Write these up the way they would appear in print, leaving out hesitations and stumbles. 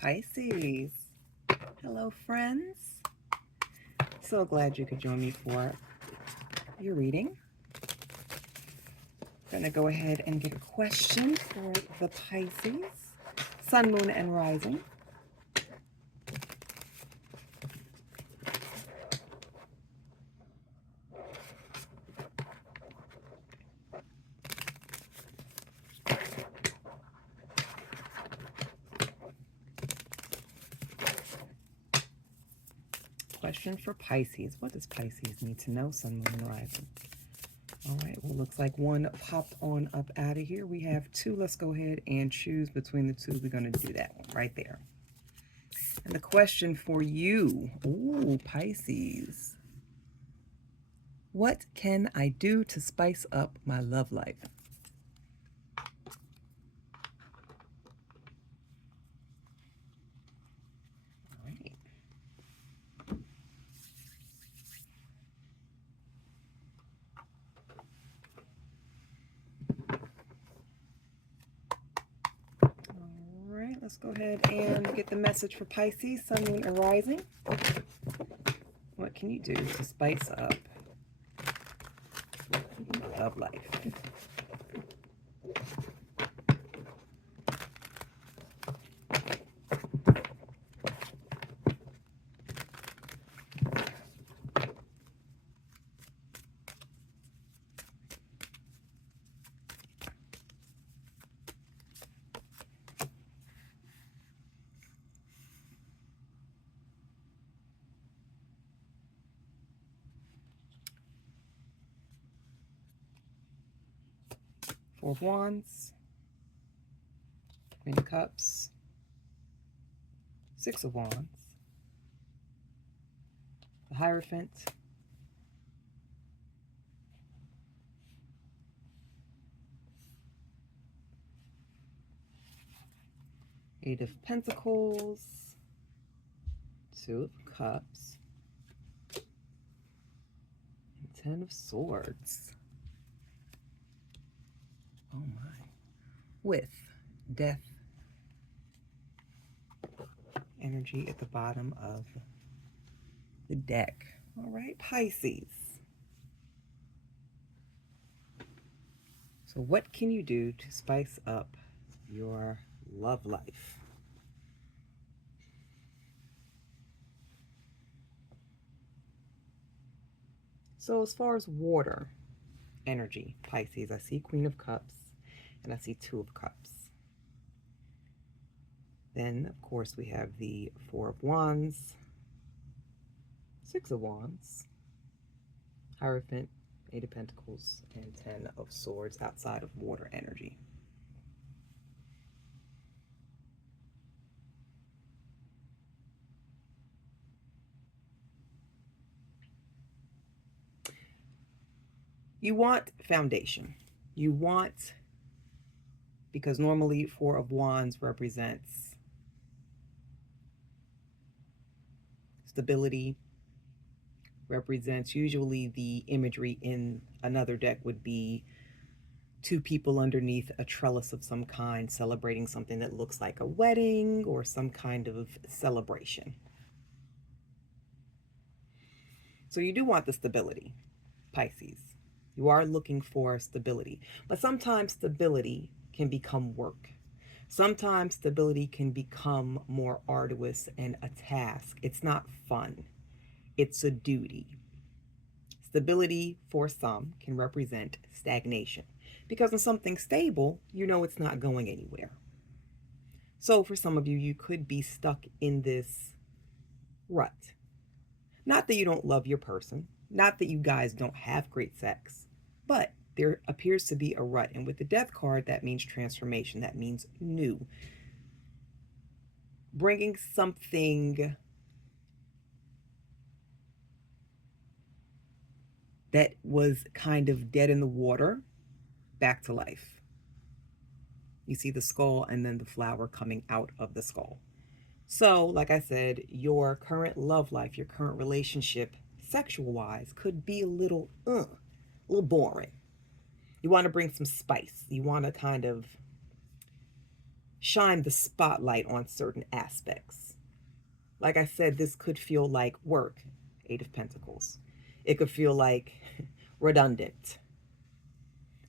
Pisces. Hello, friends. So glad you could join me for your reading. I'm going to go ahead and get a question for the Pisces, Sun, Moon, and Rising. Question for Pisces. What does Pisces need to know, Sun, Moon, and Rising? All right, well, looks like one popped on up out of here. We have two. Let's go ahead and choose between the two. We're going to do that one right there. And the question for you, ooh, Pisces. What can I do to spice up my love life? All right. All right, let's go ahead and get the message for Pisces, Sun, Moon, and Rising. What can you do to spice up your love life? 4 of Wands, Queen of Cups, 6 of Wands, the Hierophant, Eight of Pentacles, 2 of Cups, and 10 of Swords. Oh my. With Death energy at the bottom of the deck. All right, Pisces. So what can you do to spice up your love life? So as far as water energy, Pisces, I see Queen of Cups and I see 2 of Cups. Then, of course, we have the 4 of Wands, 6 of Wands, Hierophant, 8 of Pentacles, and 10 of Swords outside of water energy. You want foundation. You want, because normally 4 of Wands represents stability, represents usually the imagery in another deck would be 2 people underneath a trellis of some kind celebrating something that looks like a wedding or some kind of celebration. So you do want the stability, Pisces. You are looking for stability, but sometimes stability can become work. Sometimes stability can become more arduous and a task. It's not fun. It's a duty. Stability for some can represent stagnation because when something's stable, you know it's not going anywhere. So for some of you, you could be stuck in this rut. Not that you don't love your person, not that you guys don't have great sex, but there appears to be a rut. And with the Death card, that means transformation. That means new. Bringing something that was kind of dead in the water back to life. You see the skull and then the flower coming out of the skull. So, like I said, your current love life, your current relationship, sexual-wise, could be a little boring. You want to bring some spice. You want to kind of shine the spotlight on certain aspects. Like I said, this could feel like work, Eight of Pentacles. It could feel like redundant.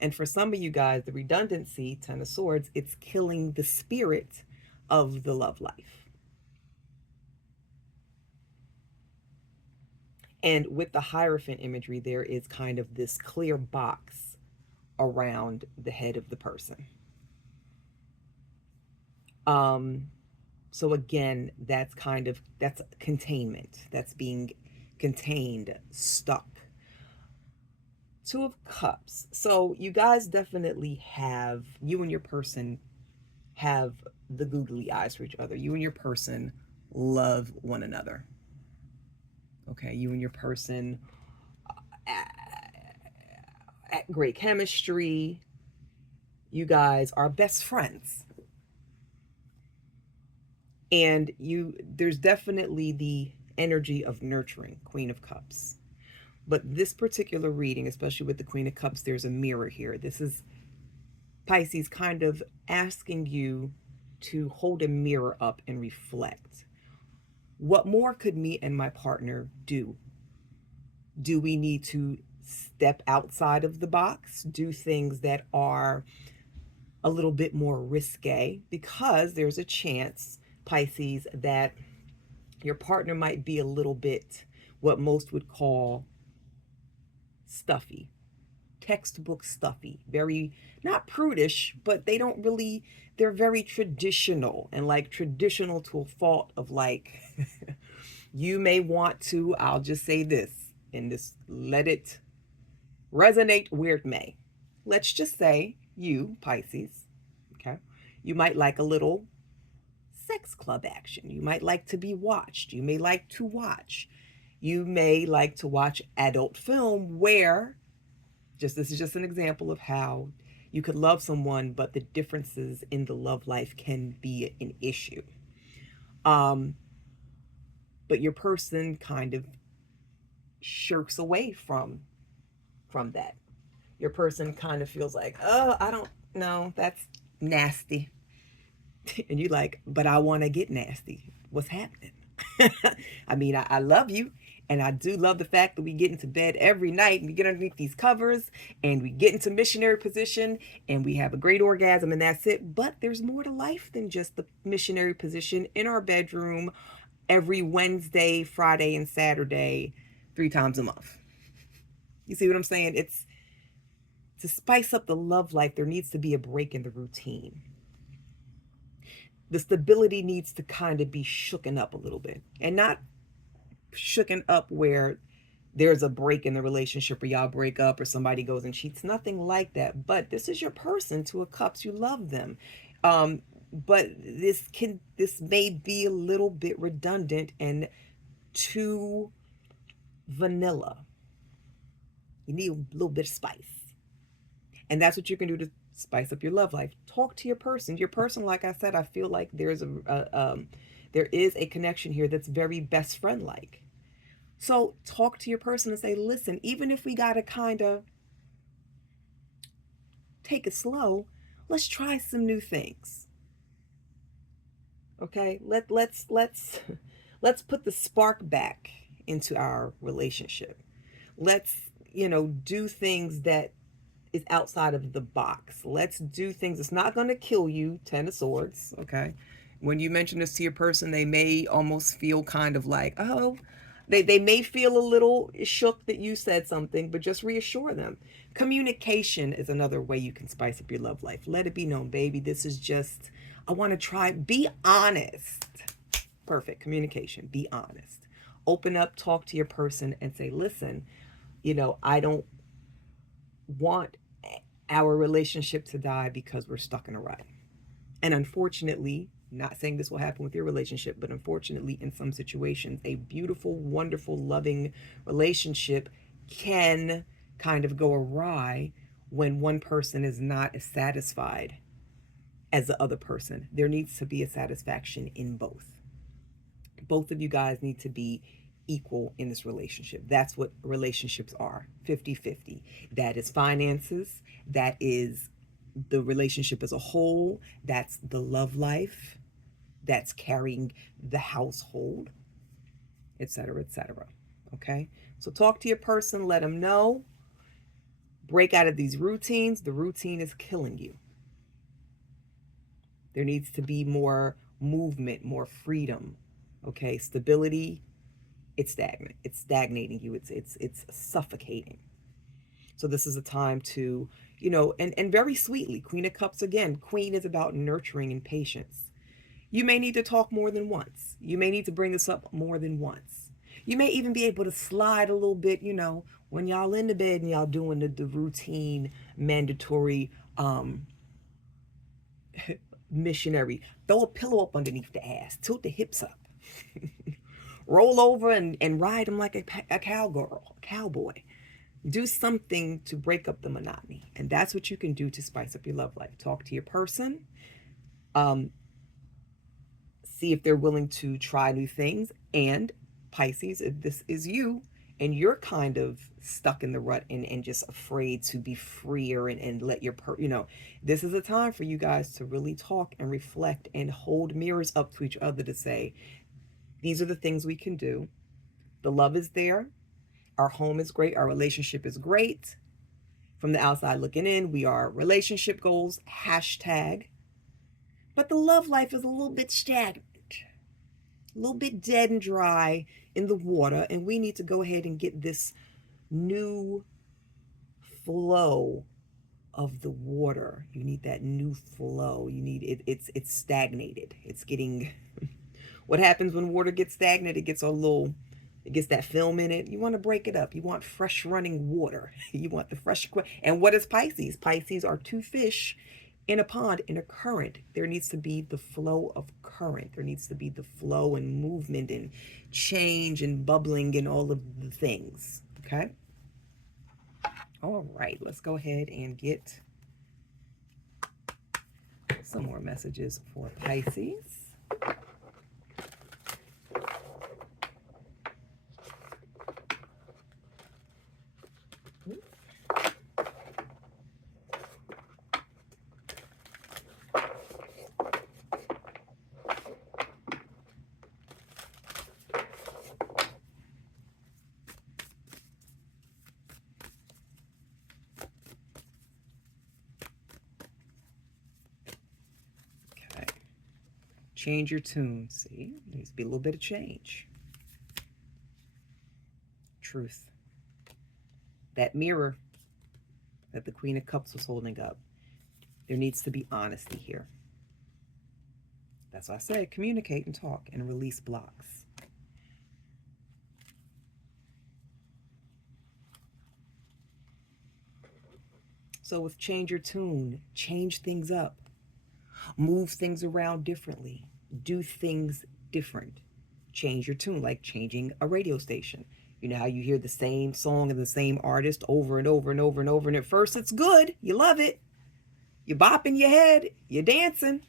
And for some of you guys, the redundancy, Ten of Swords, it's killing the spirit of the love life. And with the Hierophant imagery, there is kind of this clear box around the head of the person. So again, that's containment. That's being contained, stuck. Two of Cups. So you guys definitely have, you and your person have the googly eyes for each other. You and your person love one another. Okay, you and your person at great chemistry. You guys are best friends. And there's definitely the energy of nurturing, Queen of Cups. But this particular reading, especially with the Queen of Cups, there's a mirror here. This is Pisces kind of asking you to hold a mirror up and reflect. What more could me and my partner do? Do we need to step outside of the box, do things that are a little bit more risque? Because there's a chance, Pisces, that your partner might be a little bit what most would call stuffy, textbook stuffy, very, not prudish, but they're very traditional, and like traditional to a fault of like, you may want to, I'll just say this, and just let it resonate where it may. Let's just say you, Pisces, okay, you might like a little sex club action. You might like to be watched. You may like to watch. You may like to watch adult film where, this is just an example of how you could love someone, but the differences in the love life can be an issue. But your person kind of shirks away from that. Your person kind of feels like, oh, I don't know, that's nasty. And you like, but I want to get nasty. What's happening? I mean, I love you. And I do love the fact that we get into bed every night and we get underneath these covers and we get into missionary position and we have a great orgasm and that's it. But there's more to life than just the missionary position in our bedroom every Wednesday, Friday, and Saturday, 3 times a month. You see what I'm saying? It's to spice up the love life. There needs to be a break in the routine. The stability needs to kind of be shooken up a little bit, and not shooken up where there's a break in the relationship or y'all break up or somebody goes and cheats. Nothing like that. But this is your person, Two of Cups. You love them. But this may be a little bit redundant and too vanilla. You need a little bit of spice. And that's what you can do to spice up your love life. Talk to your person. Your person, like I said, I feel like there is a connection here that's very best friend like. So talk to your person and say, listen, even if we got to kind of take it slow, let's try some new things. Okay, let's put the spark back into our relationship. Let's, do things that is outside of the box. Let's do things that's not going to kill you, Ten of Swords, okay? When you mention this to your person, they may almost feel kind of like, oh, they may feel a little shook that you said something, but just reassure them. Communication is another way you can spice up your love life. Let it be known, baby, this is just, I want to try. Be honest. Perfect. Communication. Be honest. Open up, talk to your person and say, listen, I don't want our relationship to die because we're stuck in a rut. And unfortunately, not saying this will happen with your relationship, but unfortunately, in some situations, a beautiful, wonderful, loving relationship can kind of go awry when one person is not as satisfied as the other person. There needs to be a satisfaction in both. Both of you guys need to be equal in this relationship. That's what relationships are, 50-50. That is finances. That is the relationship as a whole. That's the love life. That's carrying the household, etc., etc. Okay? So talk to your person, let them know. Break out of these routines. The routine is killing you. There needs to be more movement, more freedom. Okay? Stability, it's stagnant. It's stagnating you. It's suffocating. So this is a time to, and very sweetly, Queen of Cups again. Queen is about nurturing and patience. You may need to talk more than once. You may need to bring this up more than once. You may even be able to slide a little bit, when y'all in the bed and y'all doing the routine, mandatory, missionary. Throw a pillow up underneath the ass. Tilt the hips up. Roll over and ride them like a cowboy. Do something to break up the monotony. And that's what you can do to spice up your love life. Talk to your person. See if they're willing to try new things. And Pisces, if this is you and you're kind of stuck in the rut and just afraid to be freer and let your this is a time for you guys to really talk and reflect and hold mirrors up to each other to say, these are the things we can do. The love is there. Our home is great. Our relationship is great. From the outside looking in, we are relationship goals, hashtag. But the love life is a little bit stagnant, a little bit dead and dry in the water. And we need to go ahead and get this new flow of the water. You need that new flow. You need it. It's stagnated. It's getting, what happens when water gets stagnant? It gets it gets that film in it. You want to break it up. You want fresh running water. You want the fresh. And what is Pisces? Pisces are two fish in a pond, in a current. There needs to be the flow of current. There needs to be the flow and movement and change and bubbling and all of the things. Okay? All right. Let's go ahead and get some more messages for Pisces. Change your tune. See, there needs to be a little bit of change. Truth. That mirror that the Queen of Cups was holding up, there needs to be honesty here. That's why I said communicate and talk and release blocks. So with change your tune, change things up, move things around differently, do things different, change your tune, like changing a radio station. You know how you hear the same song and the same artist over and over and over and over, and at first it's good, you love it, you're bopping your head, you're dancing,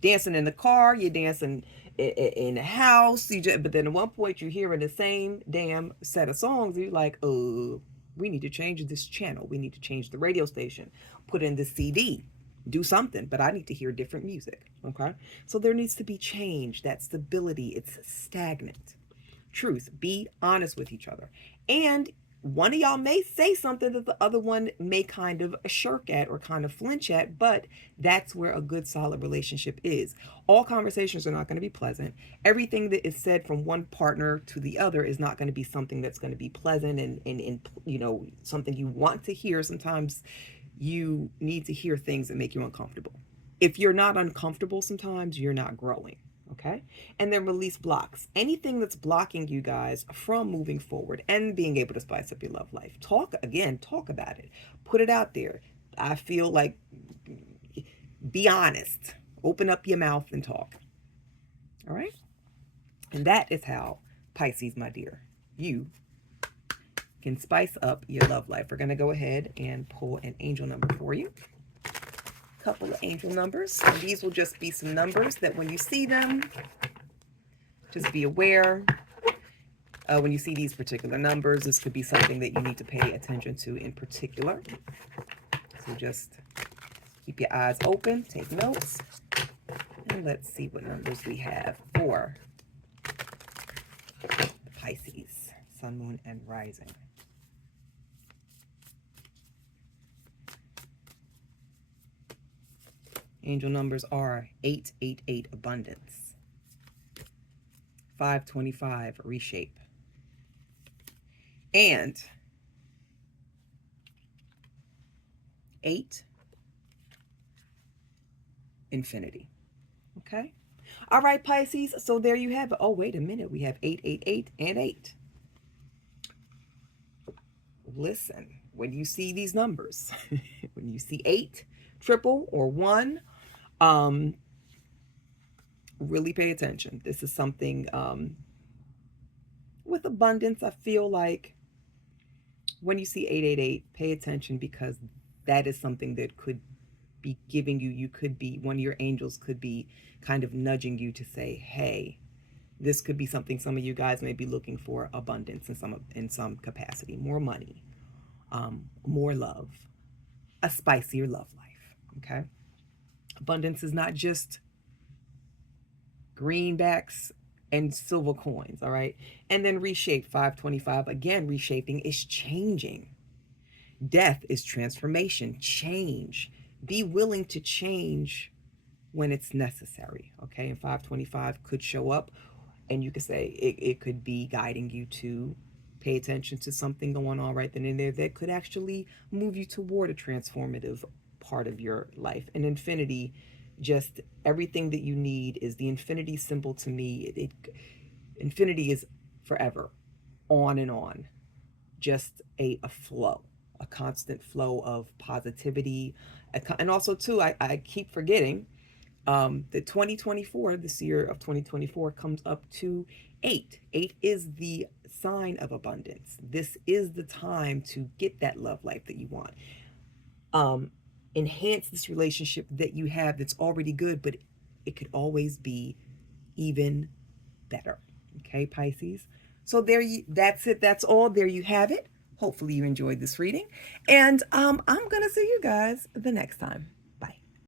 dancing in the car, you're dancing in the house, but then at one point you're hearing the same damn set of songs, and you're like, we need to change this channel, we need to change the radio station, put in the CD, do something, but I need to hear different music. Okay, so there needs to be change. That stability, it's stagnant. Truth, be honest with each other. And one of y'all may say something that the other one may kind of shirk at or kind of flinch at, but that's where a good solid relationship is. All conversations are not going to be pleasant. Everything that is said from one partner to the other is not going to be something that's going to be pleasant and something you want to hear. Sometimes you need to hear things that make you uncomfortable. If you're not uncomfortable, sometimes you're not growing. Okay. And then release blocks. Anything that's blocking you guys from moving forward and being able to spice up your love life. Talk about it. Put it out there. I feel like, be honest. Open up your mouth and talk. All right. And that is how, Pisces, my dear, you can spice up your love life. We're going to go ahead and pull an angel number for you. Couple of angel numbers, and these will just be some numbers that when you see them, just be aware. When you see these particular numbers, this could be something that you need to pay attention to in particular. So just Keep your eyes open, take notes, and let's see what numbers we have for Pisces, Sun, Moon, and Rising. Angel numbers are 888, abundance, 525, reshape, and 8, infinity. Okay? All right, Pisces. So there you have it. Oh, wait a minute. We have 888 and 8. Listen, when you see these numbers, when you see 8, triple, or 1, really pay attention. This is something with abundance. I feel like when you see 888, pay attention, because that is something that could be giving you could be, one of your angels could be kind of nudging you to say, hey, this could be something some of you guys may be looking for: abundance in some capacity, more money, more love, a spicier love life. Okay, abundance is not just greenbacks and silver coins. All right, and then reshape, 525, again, reshaping is changing. Death is transformation, change. Be willing to change when it's necessary. Okay, and 525 could show up, and you could say it could be guiding you to pay attention to something going on right then and there that could actually move you toward a transformative part of your life. And infinity, just everything that you need is the infinity symbol to me. Infinity is forever, on and on, just a flow, a constant flow of positivity. And also too, I keep forgetting that 2024, this year of 2024, comes up to 8. 8 is the sign of abundance. This is the time to get that love life that you want. Enhance this relationship that you have that's already good, but it could always be even better. Okay, Pisces. So that's it. That's all. There you have it. Hopefully you enjoyed this reading. And I'm going to see you guys the next time.